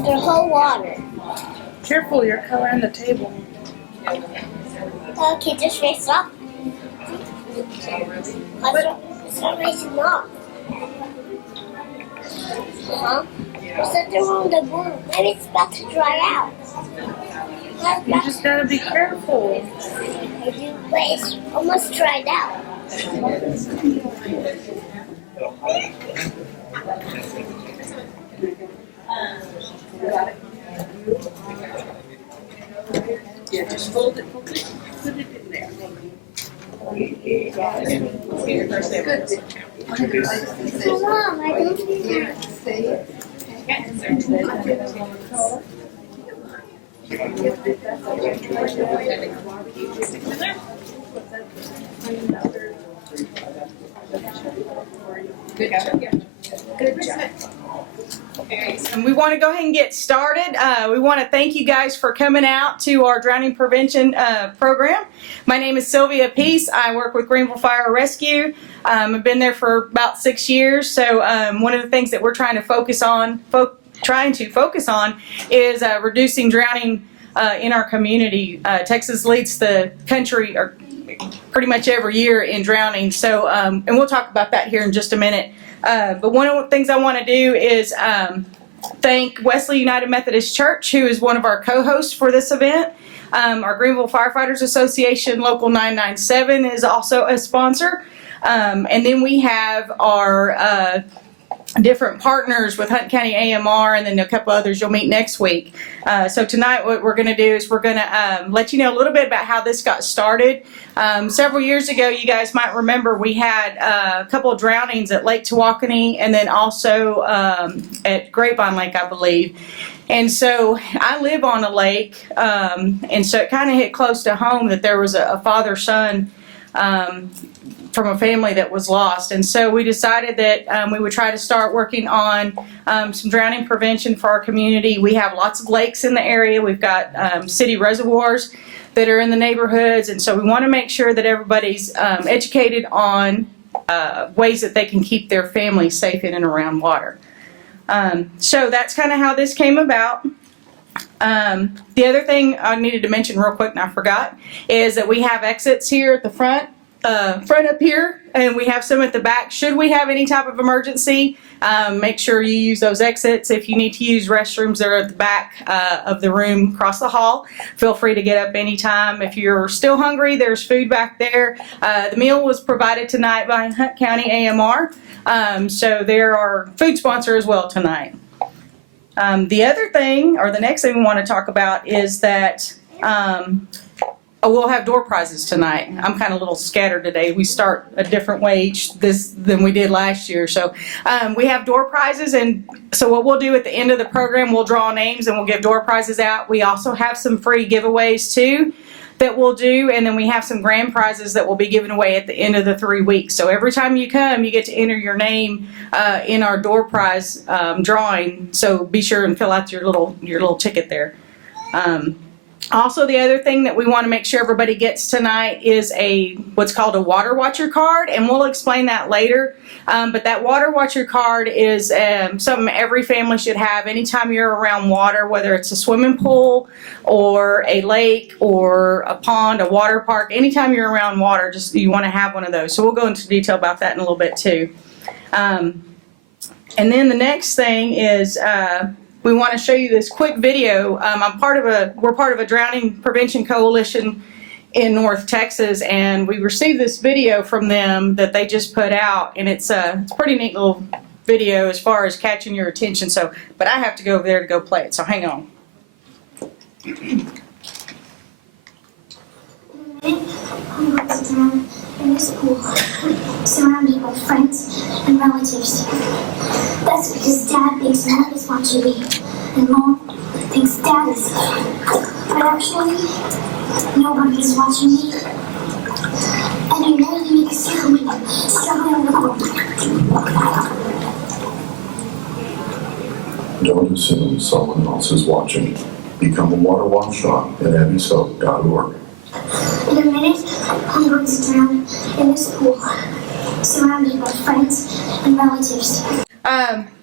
But they're whole water. Careful, you're covering the table. Okay, just raise it up. It's not raising up. Huh? Is that the wrong the boom? Maybe it's about to dry out. You just gotta be careful. I do, but it's almost dried out. Yeah, just hold it. Put it in there. Mom, I don't do that. Good job. Good job. And we want to go ahead and get started. We want to thank you guys for coming out to our drowning prevention program. My name is Sylvia Peace. I work with Greenville Fire Rescue. I've been there for about 6 years. So one of the things that we're trying to focus on is reducing drowning in our community. Texas leads the country pretty much every year in drowning. So and we'll talk about that here in just a minute. But one of the things I want to do is thank Wesley United Methodist Church, who is one of our co-hosts for this event. Our Greenville Firefighters Association Local 997 is also a sponsor. And then we have our different partners with Hunt County AMR and then a couple others you'll meet next week. So tonight what we're going to do is we're going to let you know a little bit about how this got started. Several years ago, you guys might remember we had a couple of drownings at Lake Tawakoni and then also at Grapevine Lake, I believe. And so I live on a lake, and so it kind of hit close to home that there was a father-son from a family that was lost. And so we decided that we would try to start working on some drowning prevention for our community. We have lots of lakes in the area. We've got city reservoirs that are in the neighborhoods. And so we want to make sure that everybody's educated on ways that they can keep their family safe in and around water. So that's kind of how this came about. The other thing I needed to mention real quick, and I forgot, is that we have exits here at the front up here, and we have some at the back. Should we have any type of emergency, make sure you use those exits. If you need to use restrooms, they're at the back of the room across the hall. Feel free to get up anytime. If you're still hungry, there's food back there. The meal was provided tonight by Hunt County AMR, so they're our food sponsor as well tonight. The other thing, or the next thing we want to talk about is that we'll have door prizes tonight. I'm kind of a little scattered today. We start a different way than we did last year. So we have door prizes, and so what we'll do at the end of the program, we'll draw names and we'll give door prizes out. We also have some free giveaways too that we'll do, and then we have some grand prizes that will be given away at the end of the 3 weeks. So every time you come, you get to enter your name in our door prize drawing. So be sure and fill out your little ticket there. Also, the other thing that we want to make sure everybody gets tonight is what's called a Water Watcher card, and we'll explain that later. But that Water Watcher card is something every family should have anytime you're around water, whether it's a swimming pool or a lake or a pond, a water park. Anytime you're around water, you want to have one of those. So we'll go into detail about that in a little bit too. And then the next thing is we want to show you this quick video. We're part of a drowning prevention coalition in North Texas, and we received this video from them that they just put out, and it's a pretty neat little video as far as catching your attention. So, but I have to go over there to go play it. So hang on. I'm down in this pool, surrounded by friends and relatives. That's because Dad thinks Mom is watching me, and Mom thinks Dad is. But actually, nobody is watching me. And I rarely make a sound when I'm struggling with Don't assume someone else is watching. Become a water watchdog at abbysoap.org. In a minute, I'm going to drown in this pool, surrounded by friends and relatives.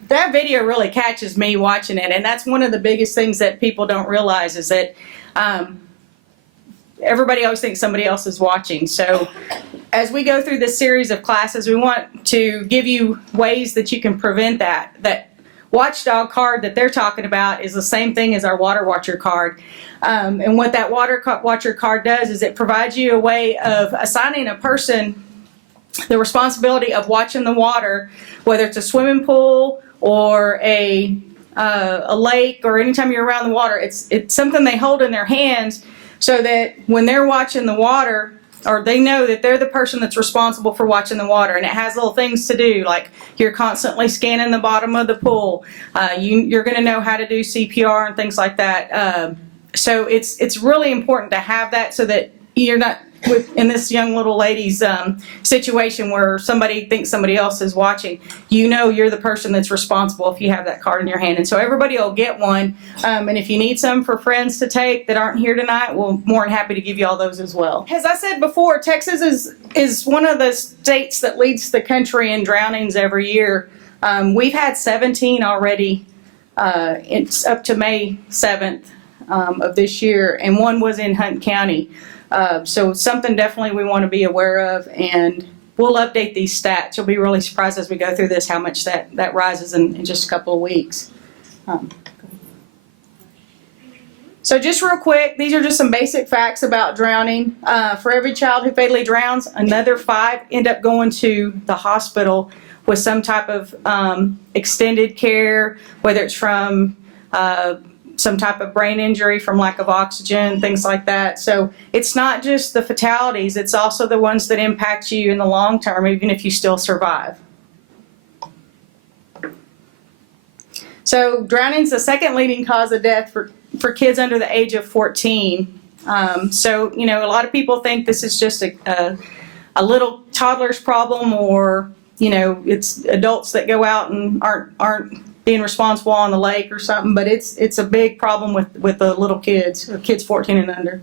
that video really catches me watching it, and that's one of the biggest things that people don't realize is that everybody always thinks somebody else is watching. So as we go through this series of classes, we want to give you ways that you can prevent that. That watchdog card that they're talking about is the same thing as our water watcher card. And what that water watcher card does is it provides you a way of assigning a person the responsibility of watching the water, whether it's a swimming pool or a lake, or anytime you're around the water. It's something they hold in their hands so that when they're watching the water, or they know that they're the person that's responsible for watching the water. And it has little things to do, like you're constantly scanning the bottom of the pool. You're going to know how to do CPR and things like that. So it's really important to have that so that you're not in this young little lady's situation where somebody thinks somebody else is watching. You know you're the person that's responsible if you have that card in your hand. And so everybody will get one. And if you need some for friends to take that aren't here tonight, we're more than happy to give you all those as well. As I said before, Texas is one of the states that leads the country in drownings every year. We've had 17 already. It's up to May 7th of this year, and one was in Hunt County. So something definitely we want to be aware of, and we'll update these stats. You'll be really surprised as we go through this how much that rises in just a couple of weeks. So just real quick, these are just some basic facts about drowning. For every child who fatally drowns, another 5 end up going to the hospital with some type of extended care, whether it's from some type of brain injury from lack of oxygen, things like that. So it's not just the fatalities, it's also the ones that impact you in the long term, even if you still survive. So drowning is the second leading cause of death for kids under the age of 14. So, you know, a lot of people think this is just a little toddler's problem, or, you know, it's adults that go out and aren't being responsible on the lake or something, but it's a big problem with the little kids, or kids 14 and under.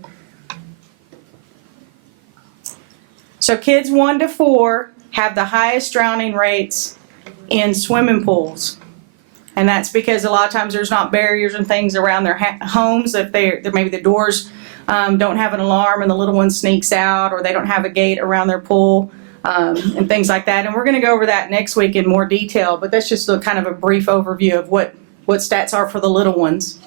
So kids 1 to 4 have the highest drowning rates in swimming pools. And that's because a lot of times there's not barriers and things around their homes. If maybe the doors don't have an alarm and the little one sneaks out, or they don't have a gate around their pool. And things like that. And we're going to go over that next week in more detail, but that's just kind of a brief overview of what stats are for the little ones.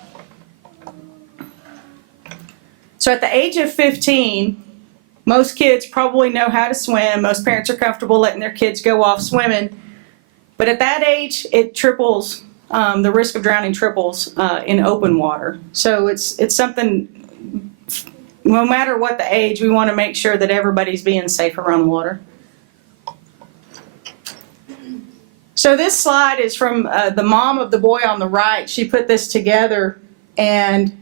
So at the age of 15, most kids probably know how to swim. Most parents are comfortable letting their kids go off swimming. But at that age, it triples, the risk of drowning triples in open water. So it's something, no matter what the age, we want to make sure that everybody's being safe around water. So this slide is from the mom of the boy on the right. She put this together, and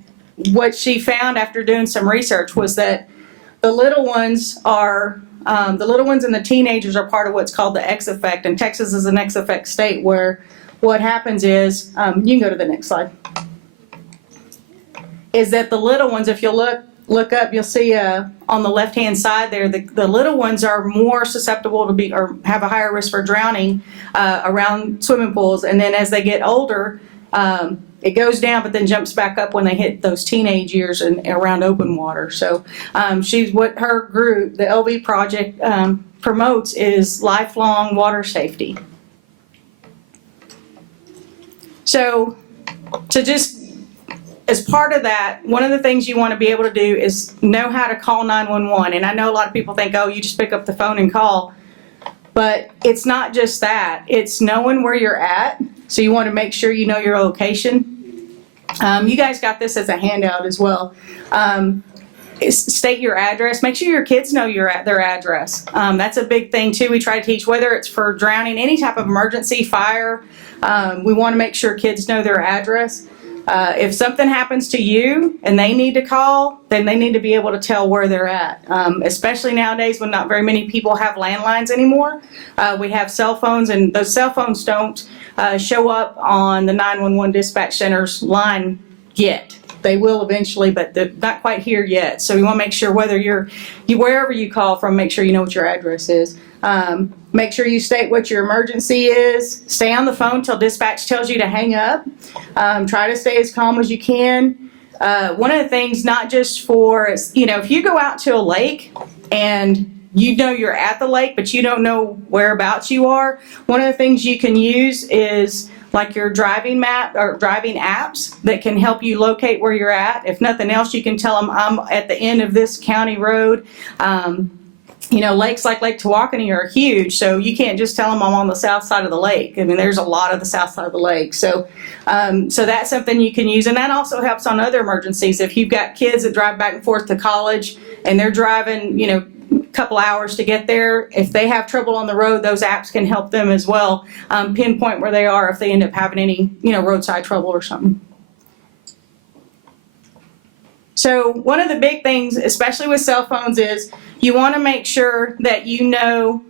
what she found after doing some research was that the little ones and the teenagers are part of what's called the X effect, and Texas is an X effect state where what happens is, you can go to the next slide, is that the little ones, if you look up, you'll see on the left-hand side there, the little ones are more susceptible to be, or have a higher risk for drowning around swimming pools. And then as they get older, it goes down, but then jumps back up when they hit those teenage years and around open water. So what her group, the LV Project, promotes is lifelong water safety. So as part of that, one of the things you want to be able to do is know how to call 911. And I know a lot of people think, oh, you just pick up the phone and call. But it's not just that. It's knowing where you're at. So you want to make sure you know your location. You guys got this as a handout as well. State your address. Make sure your kids know their address. That's a big thing too. We try to teach, whether it's for drowning, any type of emergency, fire. We want to make sure kids know their address. If something happens to you and they need to call, then they need to be able to tell where they're at. Especially nowadays when not very many people have landlines anymore. We have cell phones, and those cell phones don't show up on the 911 dispatch center's line yet. They will eventually, but they're not quite here yet. So you want to make sure wherever you call from, make sure you know what your address is. Make sure you state what your emergency is. Stay on the phone till dispatch tells you to hang up. Try to stay as calm as you can. One of the things, not just for, if you go out to a lake and you know you're at the lake, but you don't know whereabouts you are, one of the things you can use is like your driving map or driving apps that can help you locate where you're at. If nothing else, you can tell them I'm at the end of this county road. Lakes like Lake Tawakoni are huge, so you can't just tell them I'm on the south side of the lake. I mean, there's a lot of the south side of the lake. So that's something you can use, and that also helps on other emergencies. If you've got kids that drive back and forth to college and they're driving, a couple hours to get there, if they have trouble on the road, those apps can help them as well, pinpoint where they are if they end up having any, roadside trouble or something. So one of the big things, especially with cell phones, is you want to make sure that you know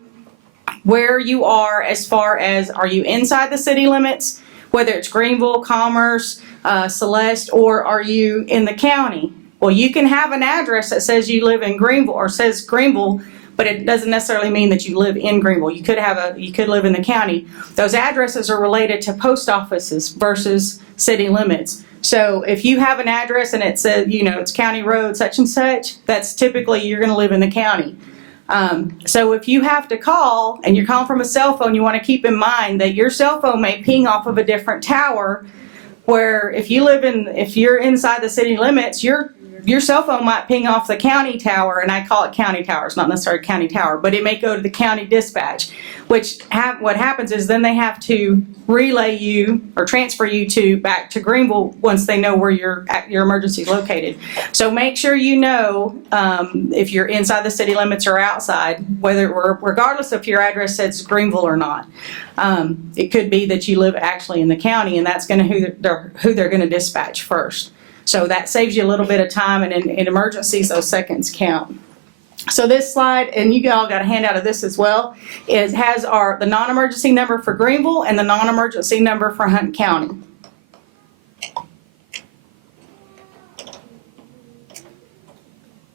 where you are as far as, are you inside the city limits, whether it's Greenville, Commerce, Celeste, or are you in the county? Well, you can have an address that says you live in Greenville or says Greenville, but it doesn't necessarily mean that you live in Greenville. You could live in the county. Those addresses are related to post offices versus city limits. So if you have an address and it says, it's county road such and such, that's typically you're going to live in the county. So if you have to call and you're calling from a cell phone, you want to keep in mind that your cell phone may ping off of a different tower, where if you're inside the city limits, your cell phone might ping off the county tower, and I call it county tower. It's not necessarily county tower, but it may go to the county dispatch, which what happens is then they have to relay you or transfer you back to Greenville once they know where your emergency is located. So make sure you know if you're inside the city limits or outside, regardless if your address says Greenville or not. It could be that you live actually in the county, and that's going to who they're going to dispatch first. So that saves you a little bit of time, and in emergencies, those seconds count. So this slide, and you all got a handout of this as well, has the non-emergency number for Greenville and the non-emergency number for Hunt County.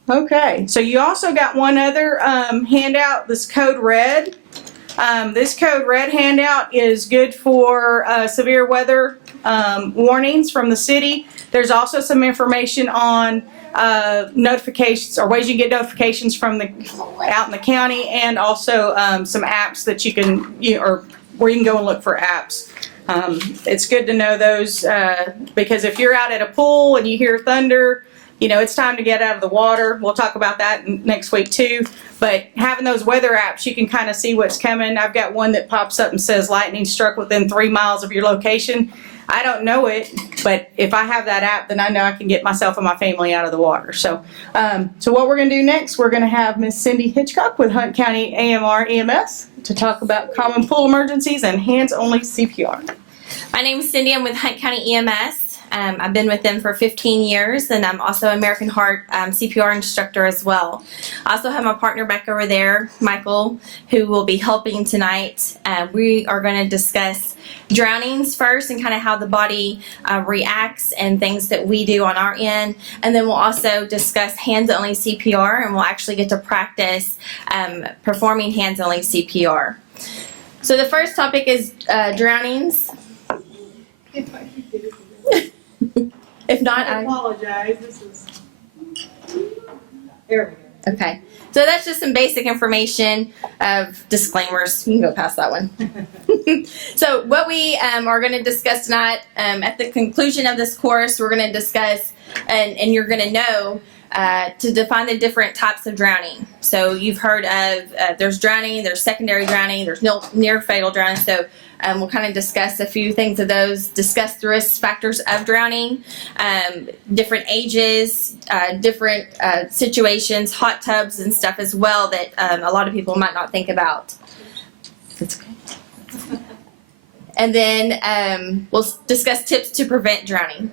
Okay, so you also got one other handout, this Code Red. This Code Red handout is good for severe weather warnings from the city. There's also some information on notifications or ways you can get notifications from out in the county, and also some apps that you can or where you can go and look for apps. It's good to know those because if you're out at a pool and you hear thunder, it's time to get out of the water. We'll talk about that next week too. But having those weather apps, you can kind of see what's coming. I've got one that pops up and says lightning struck within 3 miles of your location. I don't know it, but if I have that app, then I know I can get myself and my family out of the water. So what we're going to do next, we're going to have Miss Cindy Hitchcock with Hunt County AMR EMS to talk about common pool emergencies and hands-only CPR. My name is Cindy. I'm with Hunt County EMS. I've been with them for 15 years, and I'm also American Heart CPR instructor as well. I also have my partner back over there, Michael, who will be helping tonight. We are going to discuss drownings first and kind of how the body reacts and things that we do on our end. And then we'll also discuss hands-only CPR, and we'll actually get to practice performing hands-only CPR. So the first topic is drownings. If not, I apologize. There we go. Okay. So that's just some basic information of disclaimers. You can go past that one. So what we are going to discuss tonight, at the conclusion of this course, we're going to discuss, and you're going to know, to define the different types of drowning. So you've heard of, there's drowning, there's secondary drowning, there's near fatal drowning. So we'll kind of discuss a few things of those, discuss the risk factors of drowning, different ages, different situations, hot tubs and stuff as well that a lot of people might not think about. That's okay. And then we'll discuss tips to prevent drowning.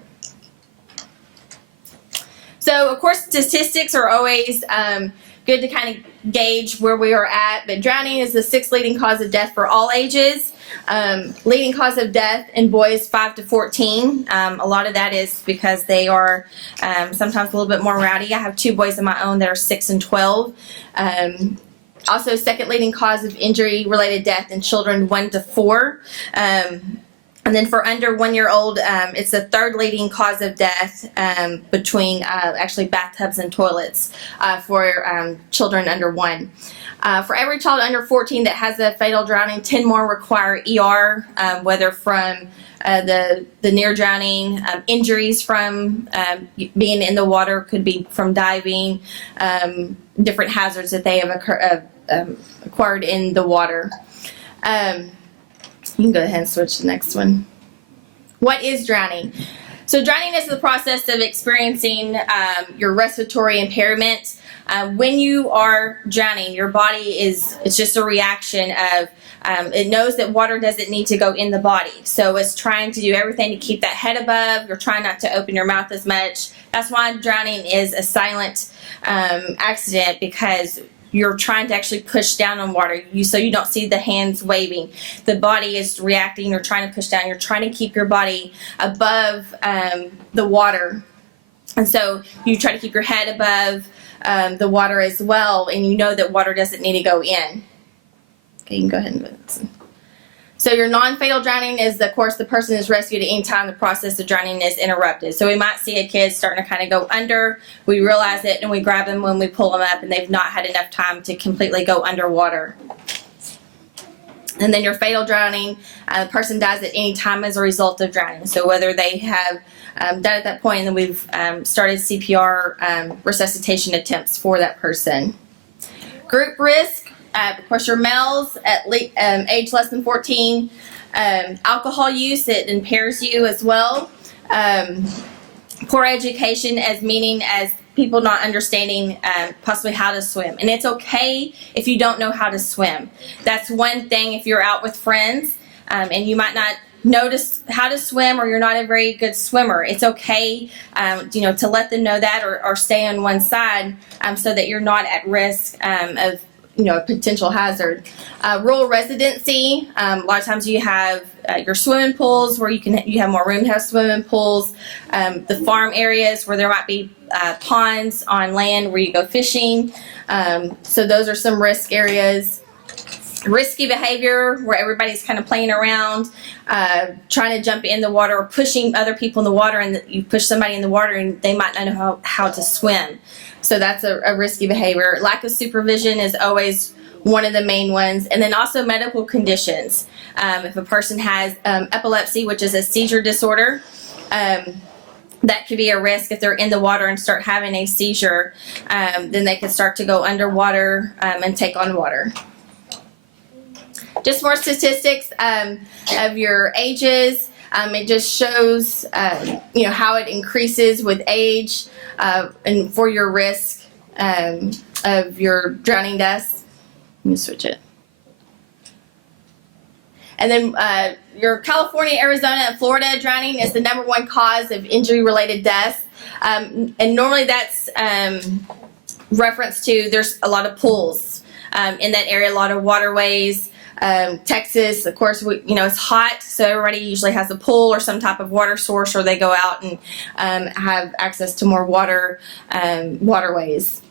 So, of course, statistics are always good to kind of gauge where we are at, but drowning is the 6th leading cause of death for all ages. Leading cause of death in boys 5 to 14. A lot of that is because they are sometimes a little bit more rowdy. I have 2 boys of my own that are 6 and 12. Also, second leading cause of injury-related death in children 1 to 4. And then for under 1 year old, it's the third leading cause of death between actually bathtubs and toilets for children under 1. For every child under 14 that has a fatal drowning, 10 more require ER, whether from the near drowning, injuries from being in the water, could be from diving, different hazards that they have acquired in the water. You can go ahead and switch to the next one. What is drowning? So drowning is the process of experiencing your respiratory impairment. When you are drowning, your body it's just a reaction of, it knows that water doesn't need to go in the body. So it's trying to do everything to keep that head above. You're trying not to open your mouth as much. That's why drowning is a silent accident, because you're trying to actually push down on water, so you don't see the hands waving. The body is reacting. You're trying to push down. You're trying to keep your body above the water. And so you try to keep your head above the water as well, and you know that water doesn't need to go in. Okay, you can go ahead and listen. So your non-fatal drowning is, of course, the person is rescued at any time the process of drowning is interrupted. So we might see a kid starting to kind of go under. We realize it and we grab them when we pull them up, and they've not had enough time to completely go underwater. And then your fatal drowning, the person dies at any time as a result of drowning. So whether they have died at that point, and then we've started CPR resuscitation attempts for that person. Group risk. Of course, your males at age less than 14. Alcohol use, it impairs you as well. Poor education, as meaning as people not understanding possibly how to swim. And it's okay if you don't know how to swim. That's one thing if you're out with friends and you might not notice how to swim, or you're not a very good swimmer. It's okay to let them know that, or stay on one side so that you're not at risk of a potential hazard. Rural residency, a lot of times you have your swimming pools where you have more room to have swimming pools. The farm areas where there might be ponds on land where you go fishing. So those are some risk areas. Risky behavior where everybody's kind of playing around, trying to jump in the water, or pushing other people in the water, and you push somebody in the water and they might not know how to swim. So that's a risky behavior. Lack of supervision is always one of the main ones. And then also medical conditions. If a person has epilepsy, which is a seizure disorder, that could be a risk. If they're in the water and start having a seizure, then they could start to go underwater and take on water. Just more statistics of your ages. It just shows, how it increases with age and for your risk of your drowning deaths. Let me switch it. And then your California, Arizona, and Florida drowning is the #1 cause of injury-related deaths. And normally that's reference to there's a lot of pools in that area, a lot of waterways. Texas, of course, it's hot, so everybody usually has a pool or some type of water source, or they go out and have access to more waterways.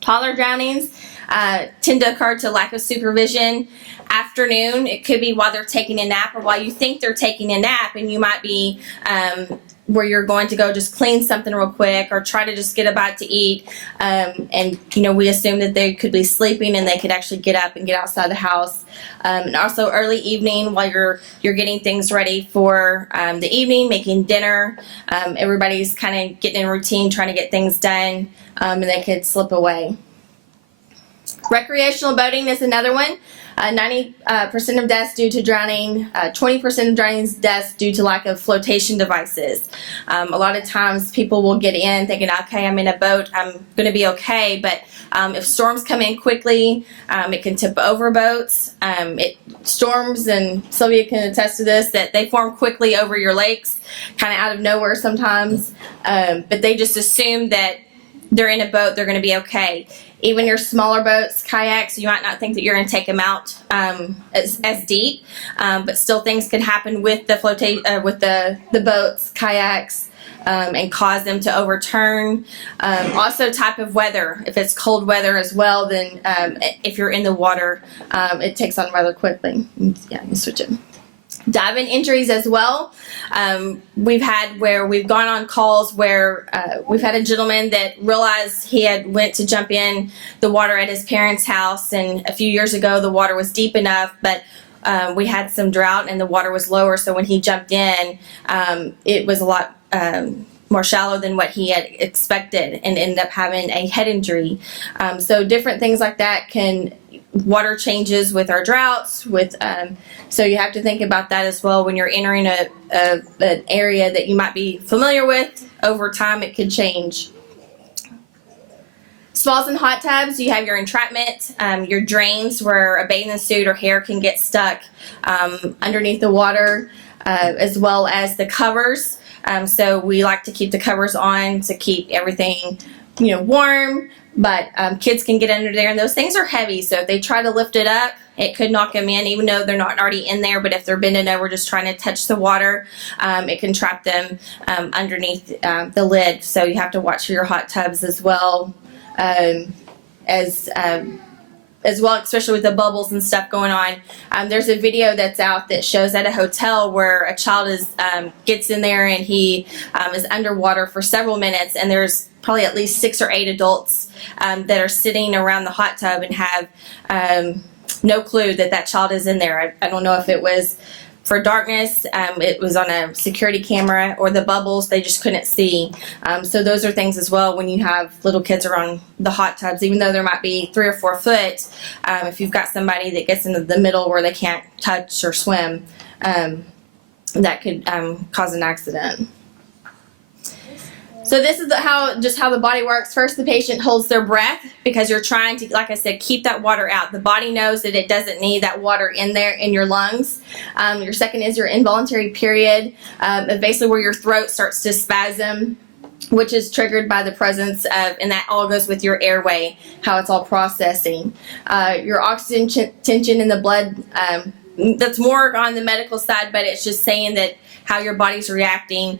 Toddler drownings tend to occur to lack of supervision. Afternoon, it could be while they're taking a nap, or while you think they're taking a nap, and you might be where you're going to go just clean something real quick, or try to just get a bite to eat, and we assume that they could be sleeping and they could actually get up and get outside the house. And also early evening, while you're getting things ready for the evening, making dinner, everybody's kind of getting in routine, trying to get things done, and they could slip away. Recreational boating is another one. 90% of deaths due to drowning, 20% of drowning deaths due to lack of flotation devices. A lot of times people will get in thinking, okay, I'm in a boat, I'm going to be okay, but if storms come in quickly, it can tip over boats. Storms, and Sylvia can attest to this, that they form quickly over your lakes, kind of out of nowhere sometimes, but they just assume that they're in a boat, they're going to be okay. Even your smaller boats, kayaks, you might not think that you're going to take them out as deep, but still things can happen with the with the boats, kayaks, and cause them to overturn. Also, type of weather. If it's cold weather as well, then if you're in the water, it takes on rather quickly. Yeah, you can switch it. Diving injuries as well. We've had where we've gone on calls where we've had a gentleman that realized he had went to jump in the water at his parents' house, and a few years ago the water was deep enough, but we had some drought and the water was lower, so when he jumped in, it was a lot more shallow than what he had expected and ended up having a head injury. So different things like that water changes with our droughts, so you have to think about that as well when you're entering an area that you might be familiar with. Over time it could change. Spas and hot tubs, you have your entrapment, your drains where a bathing suit or hair can get stuck underneath the water, as well as the covers. So we like to keep the covers on to keep everything, warm, but kids can get under there, and those things are heavy, so if they try to lift it up, it could knock them in, even though they're not already in there. But if they're bending over just trying to touch the water, it can trap them underneath the lid. So you have to watch for your hot tubs as well, as well, especially with the bubbles and stuff going on. There's a video that's out that shows at a hotel where a child gets in there and he is underwater for several minutes, and there's probably at least 6 or 8 adults that are sitting around the hot tub and have no clue that child is in there. I don't know if it was for darkness, it was on a security camera, or the bubbles, they just couldn't see. So those are things as well when you have little kids around the hot tubs, even though there might be 3 or 4 foot, if you've got somebody that gets into the middle where they can't touch or swim, that could cause an accident. So this is how the body works. First, the patient holds their breath because you're trying to, like I said, keep that water out. The body knows that it doesn't need that water in there in your lungs. Your second is your involuntary period, basically where your throat starts to spasm, which is triggered by the presence of, and that all goes with your airway, how it's all processing. Your oxygen tension in the blood, that's more on the medical side, but it's just saying that how your body's reacting,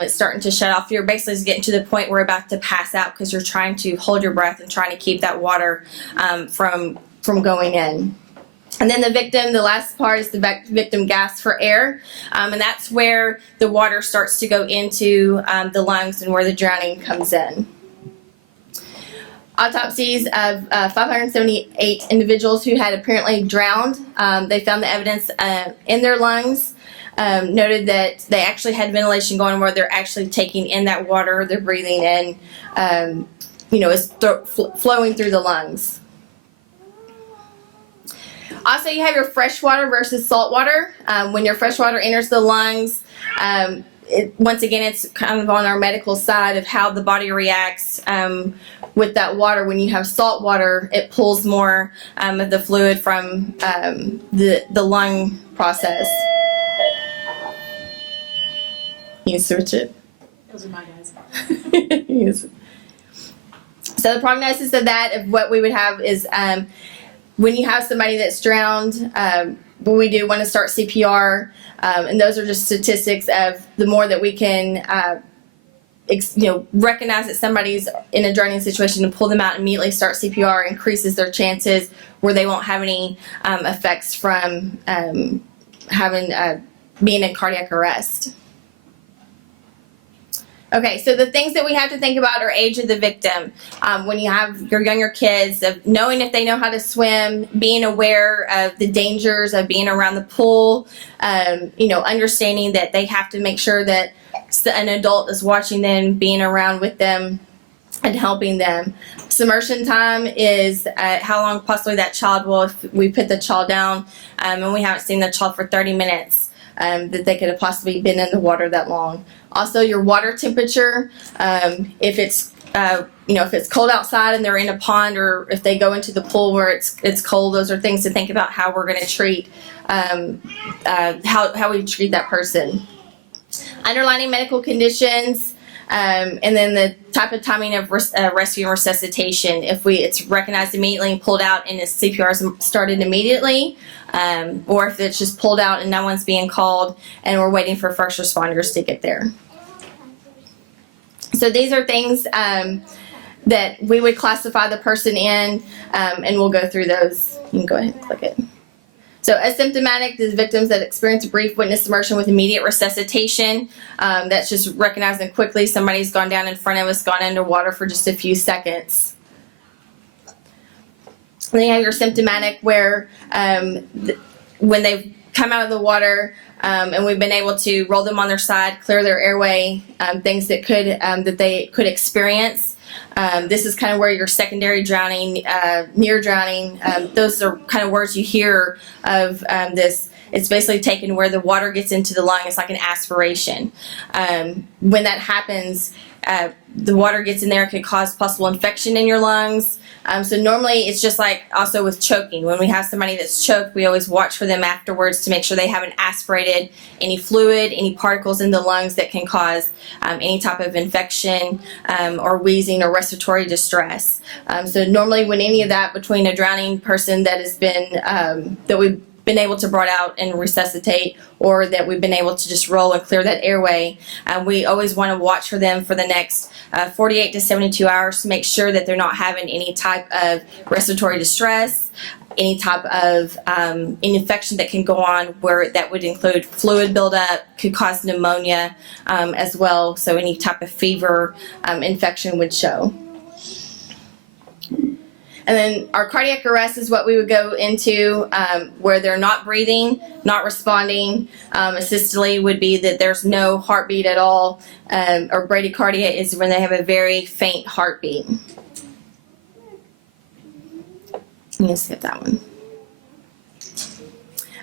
it's starting to shut off. You're basically getting to the point where you're about to pass out because you're trying to hold your breath and trying to keep that water from going in. And then the victim, the last part is the victim gasps for air, and that's where the water starts to go into the lungs and where the drowning comes in. Autopsies of 578 individuals who had apparently drowned. They found the evidence in their lungs. Noted that they actually had ventilation going where they're actually taking in that water, they're breathing in, it's flowing through the lungs. Also, you have your fresh water versus salt water. When your fresh water enters the lungs, once again, it's kind of on our medical side of how the body reacts with that water. When you have salt water, it pulls more of the fluid from the lung process. You switch it. Those are my guys. Yes. So the prognosis of that, of what we would have is when you have somebody that's drowned, we do want to start CPR, and those are just statistics of the more that we can recognize that somebody's in a drowning situation and pull them out and immediately start CPR increases their chances where they won't have any effects from being in cardiac arrest. Okay, so the things that we have to think about are age of the victim. When you have your younger kids, of knowing if they know how to swim, being aware of the dangers of being around the pool, understanding that they have to make sure that an adult is watching them, being around with them, and helping them. Submersion time is how long possibly that child will, if we put the child down and we haven't seen the child for 30 minutes, that they could have possibly been in the water that long. Also, your water temperature, if it's if it's cold outside and they're in a pond, or if they go into the pool where it's cold, those are things to think about how we're going to treat how we treat that person. Underlying medical conditions, And then the type of timing of rescue and resuscitation. If it's recognized immediately and pulled out and the CPR is started immediately, or if it's just pulled out and no one's being called and we're waiting for first responders to get there. So these are things that we would classify the person in, and we'll go through those. You can go ahead and click it. So asymptomatic is victims that experience a brief witness immersion with immediate resuscitation. That's just recognizing quickly somebody's gone down in front of us, gone underwater for just a few seconds. Then you have your symptomatic where when they've come out of the water and we've been able to roll them on their side, clear their airway, things that they could experience. This is kind of where your secondary drowning, near drowning, those are kind of words you hear of this. It's basically taken where the water gets into the lung. It's like an aspiration. When that happens, the water gets in there, it could cause possible infection in your lungs. So normally it's just like also with choking. When we have somebody that's choked, we always watch for them afterwards to make sure they haven't aspirated any fluid, any particles in the lungs that can cause any type of infection or wheezing or respiratory distress. So normally when any of that between a drowning person that has been, that we've been able to brought out and resuscitate, or that we've been able to just roll and clear that airway, we always want to watch for them for the next 48 to 72 hours to make sure that they're not having any type of respiratory distress, any type of infection that can go on, where that would include fluid buildup, could cause pneumonia as well, so any type of fever infection would show. And then our cardiac arrest is what we would go into where they're not breathing, not responding. Asystole would be that there's no heartbeat at all, or bradycardia is when they have a very faint heartbeat. I'm going to skip that one.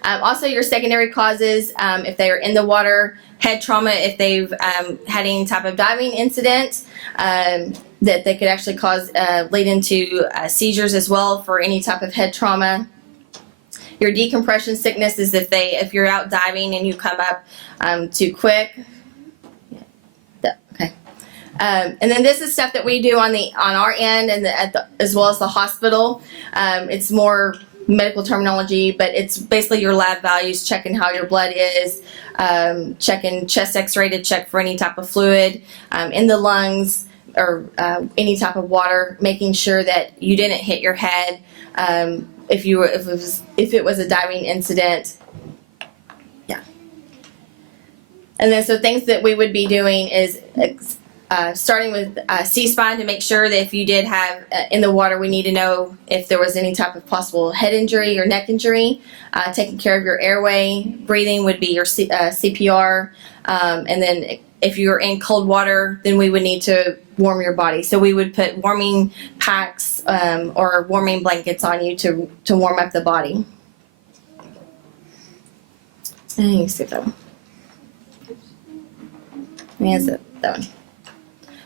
Also your secondary causes, if they are in the water, head trauma, if they've had any type of diving incident, that they could actually cause lead into seizures as well for any type of head trauma. Your decompression sickness is if you're out diving and you come up too quick. Okay. And then this is stuff that we do on our end and as well as the hospital. It's more medical terminology, but it's basically your lab values, checking how your blood is, checking chest x-ray to check for any type of fluid in the lungs, or any type of water, making sure that you didn't hit your head if it was a diving incident. Yeah. And then so things that we would be doing is starting with C-spine to make sure that if you did have in the water, we need to know if there was any type of possible head injury or neck injury. Taking care of your airway, breathing would be your CPR, and then if you're in cold water, then we would need to warm your body. So we would put warming packs or warming blankets on you to warm up the body. And you skip that one. Yes, that one.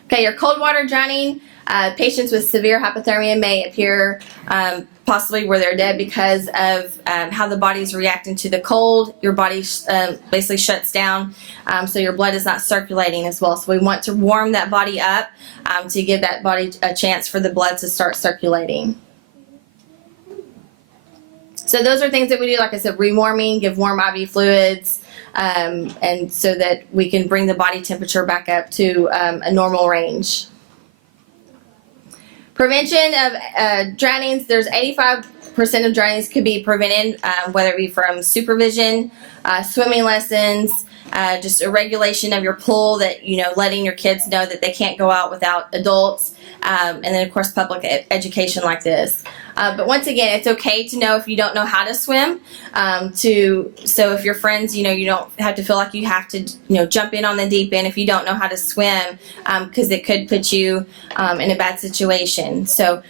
Okay, your cold water drowning. Patients with severe hypothermia may appear possibly where they're dead because of how the body's reacting to the cold. Your body basically shuts down, so your blood is not circulating as well. So we want to warm that body up to give that body a chance for the blood to start circulating. So those are things that we do, like I said, rewarming, give warm IV fluids, and so that we can bring the body temperature back up to a normal range. Prevention of drownings, there's 85% of drownings could be prevented, whether it be from supervision, swimming lessons, just a regulation of your pool, that, letting your kids know that they can't go out without adults, and then of course public education like this. But once again, it's okay to know if you don't know how to swim. So if your friends, you don't have to feel like you have to, jump in on the deep end if you don't know how to swim, because it could put you in a bad situation. So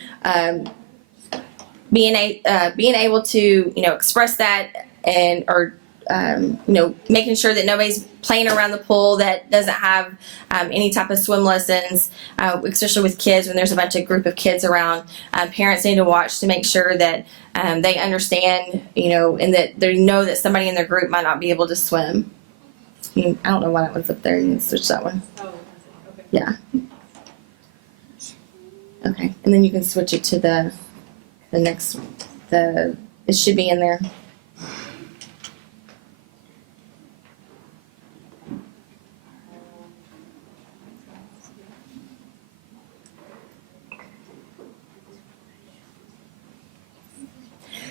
being able to, express that or making sure that nobody's playing around the pool that doesn't have any type of swim lessons, especially with kids when there's a bunch of group of kids around. Parents need to watch to make sure that they understand, and that they know that somebody in their group might not be able to swim. I don't know why that one's up there. You can switch that one. Oh, okay. Yeah. Okay, and then you can switch it to the next, it should be in there.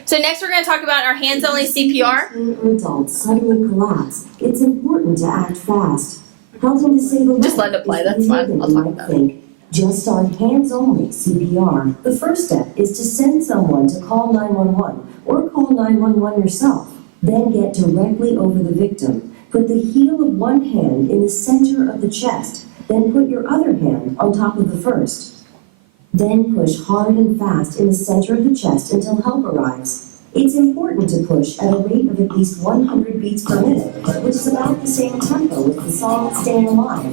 So next we're going to talk about our hands-only CPR. When adults suddenly collapse, it's important to act fast. Helping to save a life. Just let it play, that's fine. I'll talk about it. Just start hands-only CPR. The first step is to send someone to call 911 or call 911 yourself. Then get directly over the victim. Put the heel of one hand in the center of the chest. Then put your other hand on top of the first. Then push hard and fast in the center of the chest until help arrives. It's important to push at a rate of at least 100 beats per minute, which is about the same tempo as the song Staying Alive.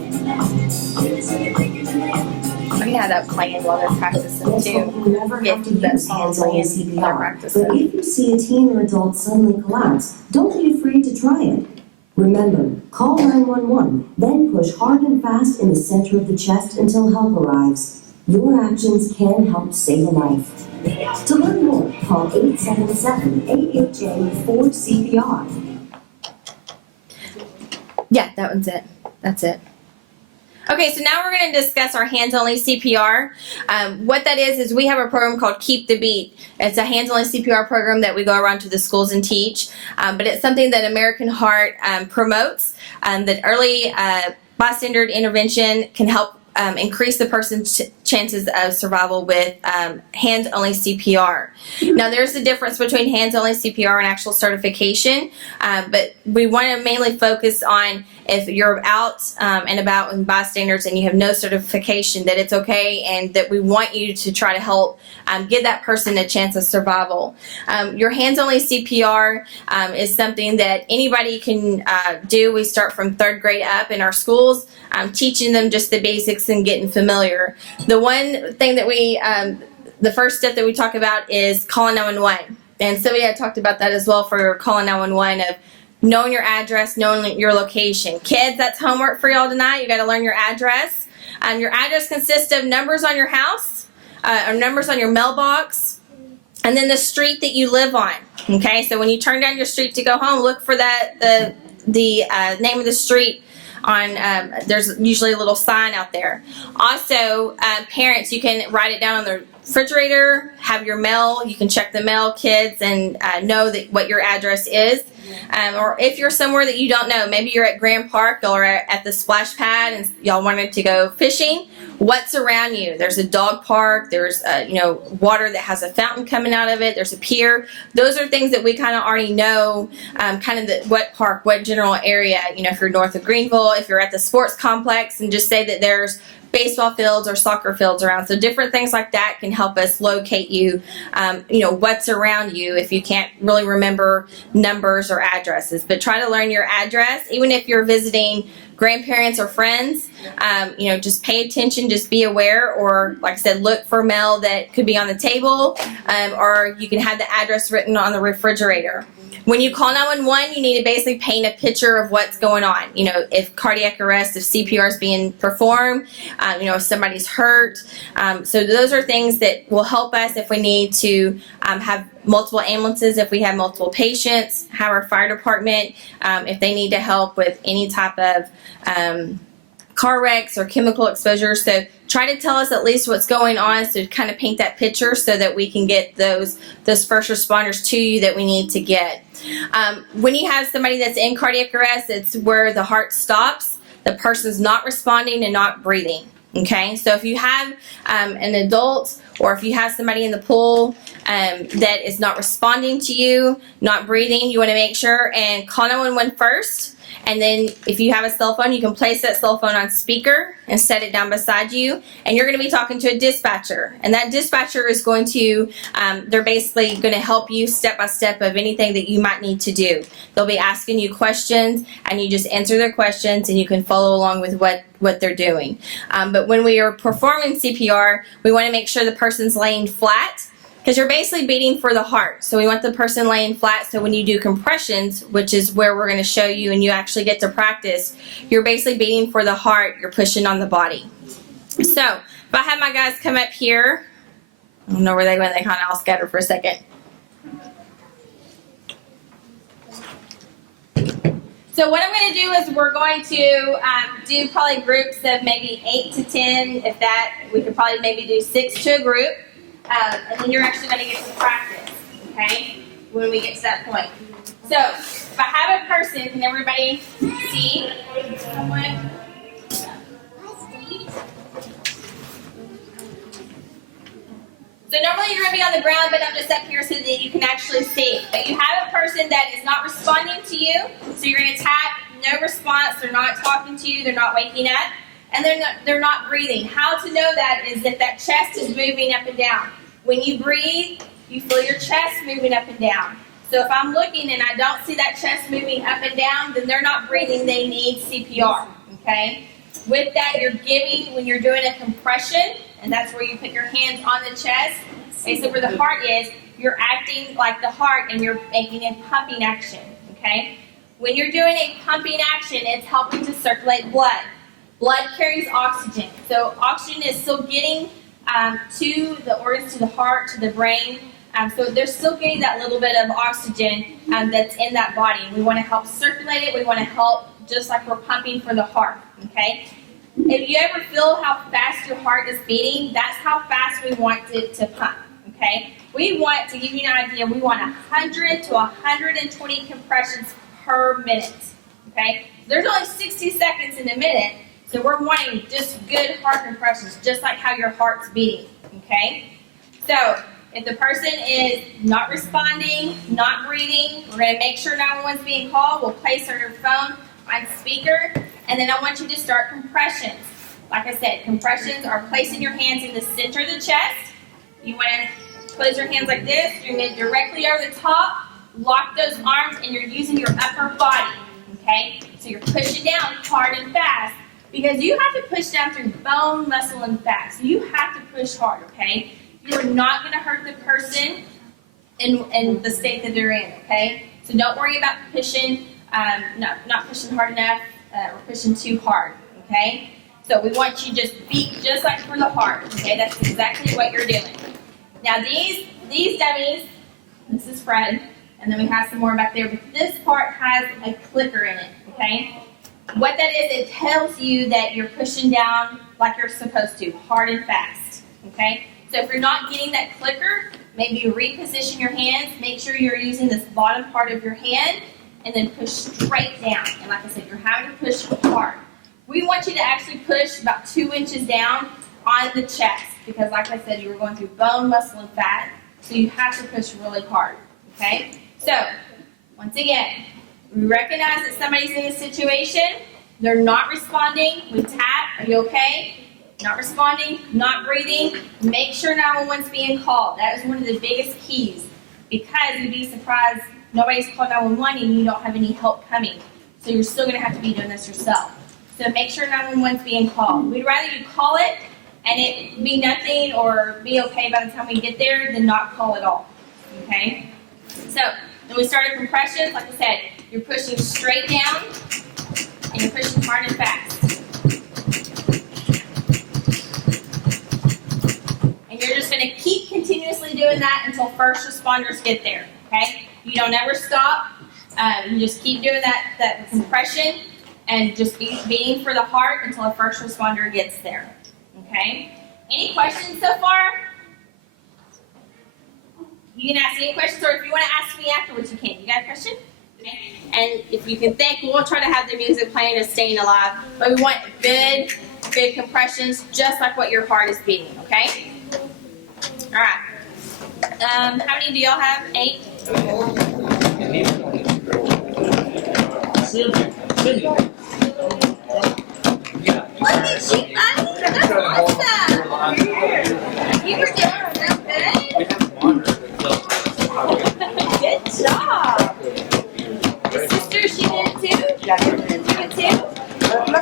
I'm gonna have that playing while they're practicing Let's too. hope you never have to That use song hands-only playing while they're CPR. practicing. But if you see a teen or adult suddenly collapse, don't be afraid to try it. Remember, call 911, then push hard and fast in the center of the chest until help arrives. Your actions can help save a life. To learn more, call 877-AHA-4CPR. Yeah, that one's it. That's it. Okay, so now we're going to discuss our hands-only CPR. What that is we have a program called Keep the Beat. It's a hands-only CPR program that we go around to the schools and teach, but it's something that American Heart promotes, that early bystander intervention can help increase the person's chances of survival with hands-only CPR. Now, there's a difference between hands-only CPR and actual certification, but we want to mainly focus on if you're out and about with bystanders and you have no certification, that it's okay and that we want you to try to help give that person a chance of survival. Your hands-only CPR is something that anybody can do. We start from 3rd grade up in our schools, teaching them just the basics and getting familiar. The one thing that the first step that we talk about is calling 911. And somebody had talked about that as well for calling 911 of knowing your address, knowing your location. Kids, that's homework for y'all tonight. You got to learn your address. Your address consists of numbers on your house, or numbers on your mailbox, and then the street that you live on. Okay, so when you turn down your street to go home, look for the name of the street. There's usually a little sign out there. Also, parents, you can write it down on the refrigerator, have your mail, you can check the mail, kids, and know what your address is. Or if you're somewhere that you don't know, maybe you're at Grand Park or at the splash pad and y'all wanted to go fishing, what's around you? There's a dog park, there's water that has a fountain coming out of it, there's a pier. Those are things that we kind of already know, what park, what general area, if you're north of Greenville, if you're at the sports complex, and just say that there's baseball fields or soccer fields around. So different things like that can help us locate you, what's around you if you can't really remember numbers or addresses. But try to learn your address, even if you're visiting grandparents or friends. Just pay attention, just be aware, or like I said, look for mail that could be on the table, or you can have the address written on the refrigerator. When you call 911, you need to basically paint a picture of what's going on. If cardiac arrest, if CPR is being performed, if somebody's hurt. So those are things that will help us if we need to have multiple ambulances, if we have multiple patients, have our fire department, if they need to help with any type of car wrecks or chemical exposure. So try to tell us at least what's going on, so kind of paint that picture so that we can get those first responders to you that we need to get. When you have somebody that's in cardiac arrest, it's where the heart stops, the person's not responding and not breathing. Okay, so if you have an adult or if you have somebody in the pool that is not responding to you, not breathing, you want to make sure and call 911 first. And then if you have a cell phone, you can place that cell phone on speaker and set it down beside you. And you're going to be talking to a dispatcher. And that dispatcher is going to, they're basically going to help you step by step of anything that you might need to do. They'll be asking you questions and you just answer their questions and you can follow along with what they're doing. But when we are performing CPR, we want to make sure the person's laying flat. Because you're basically beating for the heart. So we want the person laying flat, so when you do compressions, which is where we're going to show you and you actually get to practice, you're basically beating for the heart, you're pushing on the body. So if I have my guys come up here, I don't know where they went, they kind of all scattered for a second. So what I'm going to do is we're going to do probably groups of maybe 8 to 10, if that, we could probably maybe do 6 to a group. And then you're actually going to get to practice, okay, when we get to that point. So, if I have a person, can everybody see someone? So normally you're going to be on the ground, but I'm just up here so that you can actually see. But you have a person that is not responding to you, so you're going to tap, no response, they're not talking to you, they're not waking up, and they're not breathing. How to know that is if that chest is moving up and down. When you breathe, you feel your chest moving up and down. So if I'm looking and I don't see that chest moving up and down, then they're not breathing, they need CPR, okay? With that, you're giving, when you're doing a compression, and that's where you put your hands on the chest, basically where the heart is, you're acting like the heart and you're making a pumping action, okay? When you're doing a pumping action, it's helping to circulate blood. Blood carries oxygen, so oxygen is still getting to the organs, to the heart, to the brain. So they're still getting that little bit of oxygen that's in that body. We want to help circulate it. We want to help just like we're pumping for the heart, okay? If you ever feel how fast your heart is beating, that's how fast we want it to pump, okay? We want, to give you an idea, we want 100 to 120 compressions per minute, okay? There's only 60 seconds in a minute, so we're wanting just good heart compressions, just like how your heart's beating, okay? So, if the person is not responding, not breathing, we're going to make sure 911 is being called. We'll place their phone on speaker, and then I want you to start compressions. Like I said, compressions are placing your hands in the center of the chest. You want to close your hands like this, bring it directly over the top, lock those arms, and you're using your upper body, okay? So you're pushing down hard and fast, because you have to push down through bone, muscle, and fat. So you have to push hard, okay? You're not going to hurt the person in the state that they're in, okay? So don't worry about pushing, not pushing hard enough or pushing too hard, okay? So we want you to just beat just like for the heart, okay? That's exactly what you're doing. Now these dummies, this is Fred, and then we have some more back there, but this part has a clicker in it, okay? What that is, it tells you that you're pushing down like you're supposed to, hard and fast, okay? So if you're not getting that clicker, maybe you reposition your hands, make sure you're using this bottom part of your hand, and then push straight down. And like I said, you're having to push hard. We want you to actually push about 2 inches down on the chest, because like I said, you were going through bone, muscle, and fat, so you have to push really hard, okay? So, once again, we recognize that somebody's in a situation, they're not responding, we tap, are you okay? Not responding, not breathing, make sure 911's being called. That is one of the biggest keys, because you'd be surprised nobody's called 911 and you don't have any help coming. So you're still going to have to be doing this yourself. So make sure 911's being called. We'd rather you call it and it be nothing or be okay by the time we get there than not call at all, okay? So when we started compressions, like I said, you're pushing straight down and you're pushing hard and fast. You're just going to keep continuously doing that until first responders get there, okay? You don't ever stop. You just keep doing that compression and just beating for the heart until a first responder gets there, okay? Any questions so far? You can ask any questions, or if you want to ask me afterwards, you can. You got a question? Okay. And if you can think, we'll try to have the music playing and staying alive, but we want good compressions, just like what your heart is beating, okay? All right. How many do y'all have? 8? Look at you, buddy. That's awesome. You were doing so good. Good job. Your sister, she did it too? Your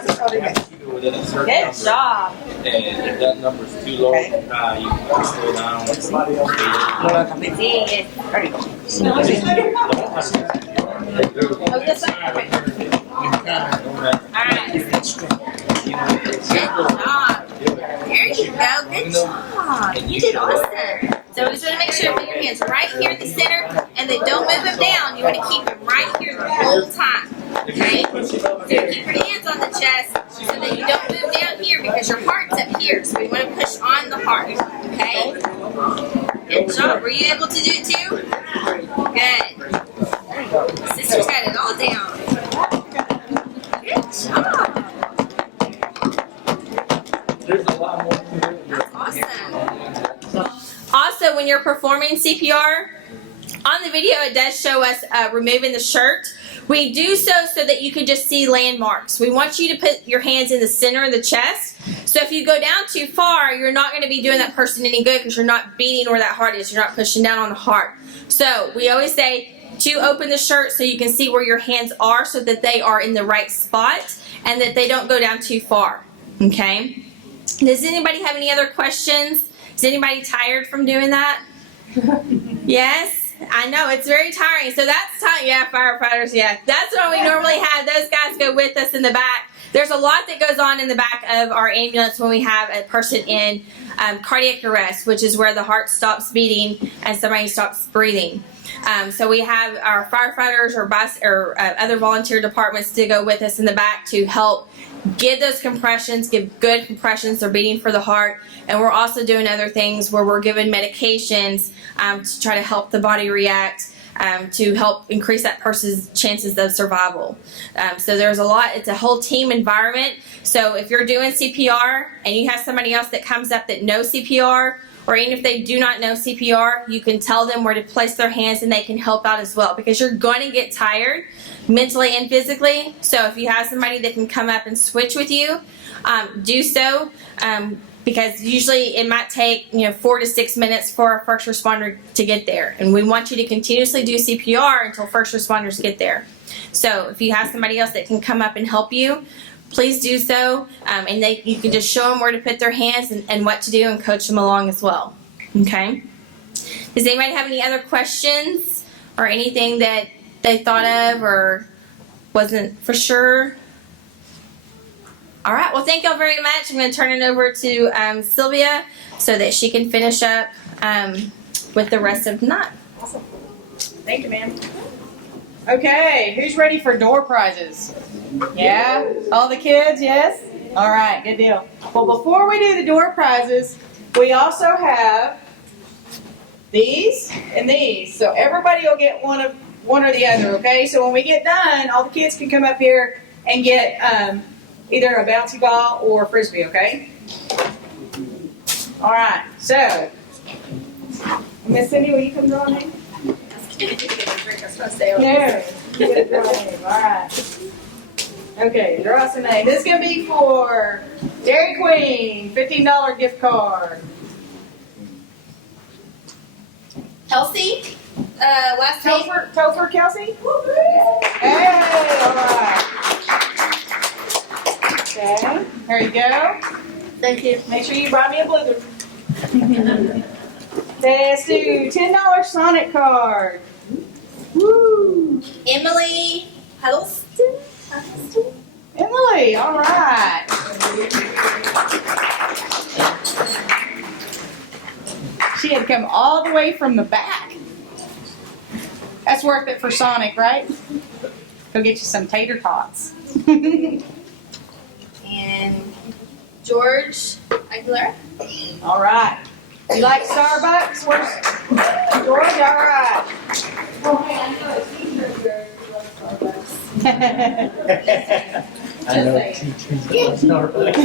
sister did it too? Good job. And if that number's too low, you can slow down. Oh, this one? Okay. Alright. Good job. There you go. Good job. You did awesome. So we just want to make sure you put your hands right here in the center and then don't move them down. You want to keep them right here the whole time. Okay? So you keep your hands on the chest so that you don't move down here because your heart's up here. So we want to push on the heart. Okay? Good job. Were you able to do it too? Good. Sister's got it all down. Good job. There's a lot more to it. Awesome. Also, when you're performing CPR, on the video it does show us removing the shirt. We do so that you can just see landmarks. We want you to put your hands in the center of the chest. So if you go down too far, you're not going to be doing that person any good because you're not beating where that heart is. You're not pushing down on the heart. So we always say to open the shirt so you can see where your hands are so that they are in the right spot and that they don't go down too far. Okay? Does anybody have any other questions? Is anybody tired from doing that? Yes? I know, it's very tiring. So that's time. Yeah, firefighters, yeah. That's what we normally have. Those guys go with us in the back. There's a lot that goes on in the back of our ambulance when we have a person in cardiac arrest, which is where the heart stops beating and somebody stops breathing. So we have our firefighters or other volunteer departments to go with us in the back to help give those compressions, give good compressions. They're beating for the heart. And we're also doing other things where we're giving medications to try to help the body react, to help increase that person's chances of survival. So there's a lot. It's a whole team environment. So if you're doing CPR and you have somebody else that comes up that knows CPR, or even if they do not know CPR, you can tell them where to place their hands and they can help out as well, because you're going to get tired mentally and physically. So if you have somebody that can come up and switch with you, do so, because usually it might take 4 to 6 minutes for a first responder to get there, and we want you to continuously do CPR until first responders get there. So if you have somebody else that can come up and help you, please do so, and you can just show them where to put their hands and what to do and coach them along as well. Okay? Does anybody have any other questions or anything that they thought of or wasn't for sure? All right, well, thank y'all very much. I'm going to turn it over to Sylvia so that she can finish up with the rest of the night. Awesome. Thank you, ma'am. Okay, who's ready for door prizes? Yeah? All the kids, yes? All right, good deal. Well, before we do the door prizes, we also have these and these. So everybody will get one or the other, okay? So when we get done, all the kids can come up here and get either a bouncy ball or a frisbee, okay? All right, so Miss Cindy, will you come draw a name? There. All right. Okay, draw us a name. This is going to be for Dairy Queen, $15 gift card. Kelsey, last name? Topher Kelsey? Hey, all right. Okay, there you go. Thank you. Make sure you buy me a blizzard. Let's do $10 Sonic card. Woo! Emily Huddleston? Emily, all right. She had come all the way from the back. That's worth it for Sonic, right? Go get you some tater tots. And George Aguilera? All right. You like Starbucks? Where's George? All right. Oh, hey, I know a teacher here who loves Starbucks. I know teachers love Starbucks.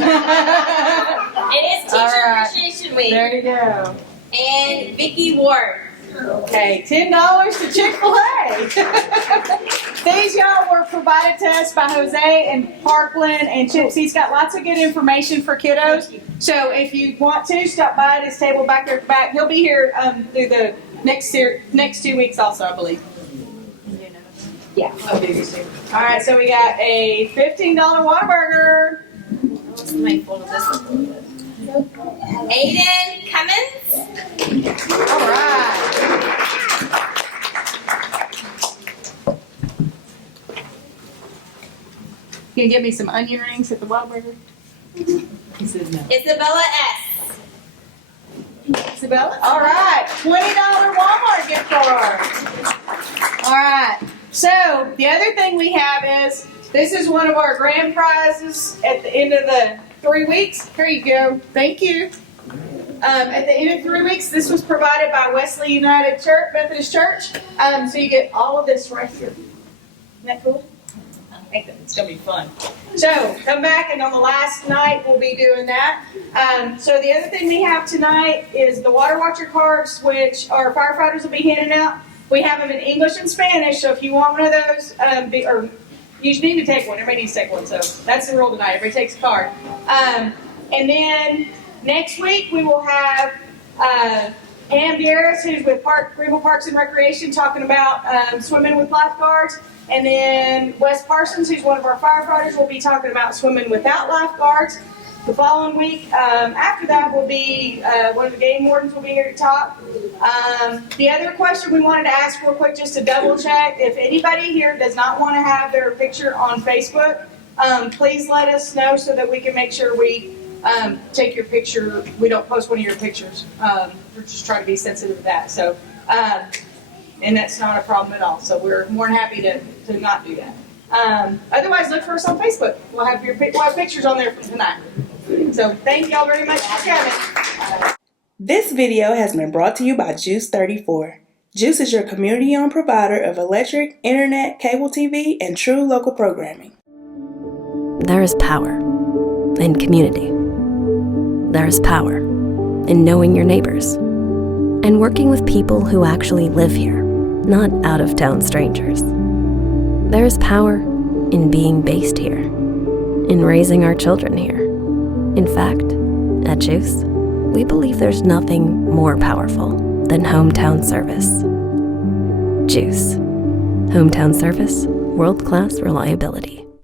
It is Teacher Appreciation Week. There you go. And Vicki Ward. Okay, $10 to Chick-fil-A. These y'all were provided to us by Jose and Parkland and Chips. He's got lots of good information for kiddos. So if you want to, stop by at his table back there at the back. He'll be here through the next 2 weeks also, I believe. Yeah, I'll do these two. All right, so we got a $15 Whataburger. Somebody folded this up a little bit. Aiden Cummins. All right. Can you get me some onion rings at the Whataburger? He says no. Isabella S. Isabella? All right. $20 Walmart gift card. All right. So the other thing we have is, this is one of our grand prizes at the end of the 3 weeks. Here you go. Thank you. At the end of 3 weeks, this was provided by Wesley United Church, Methodist Church. So you get all of this right here. Isn't that cool? I think that it's going to be fun. So come back, and on the last night, we'll be doing that. So the other thing we have tonight is the Water Watcher cards, which our firefighters will be handing out. We have them in English and Spanish, so if you want one of those, or you need to take one. Everybody needs to take one, so that's the rule tonight. Everybody takes a card. And then next week, we will have Pam Garris, who's with Greenville Parks and Recreation, talking about swimming with lifeguards. And then Wes Parsons, who's one of our firefighters, will be talking about swimming without lifeguards. The following week, after that, will be one of the game wardens will be here to talk. The other question we wanted to ask real quick, just to double check, if anybody here does not want to have their picture on Facebook, please let us know so that we can make sure we take your picture. We don't post one of your pictures. We're just trying to be sensitive to that. So, and that's not a problem at all. So we're more than happy to not do that. Otherwise, look for us on Facebook. We'll have pictures on there from tonight. So thank y'all very much for coming. This video has been brought to you by Juice 34. Juice is your community-owned provider of electric, internet, cable TV, and true local programming. There is power in community. There is power in knowing your neighbors and working with people who actually live here, not out-of-town strangers. There is power in being based here, in raising our children here. In fact, at Juice, we believe there's nothing more powerful than hometown service. Juice. Hometown service, world-class reliability.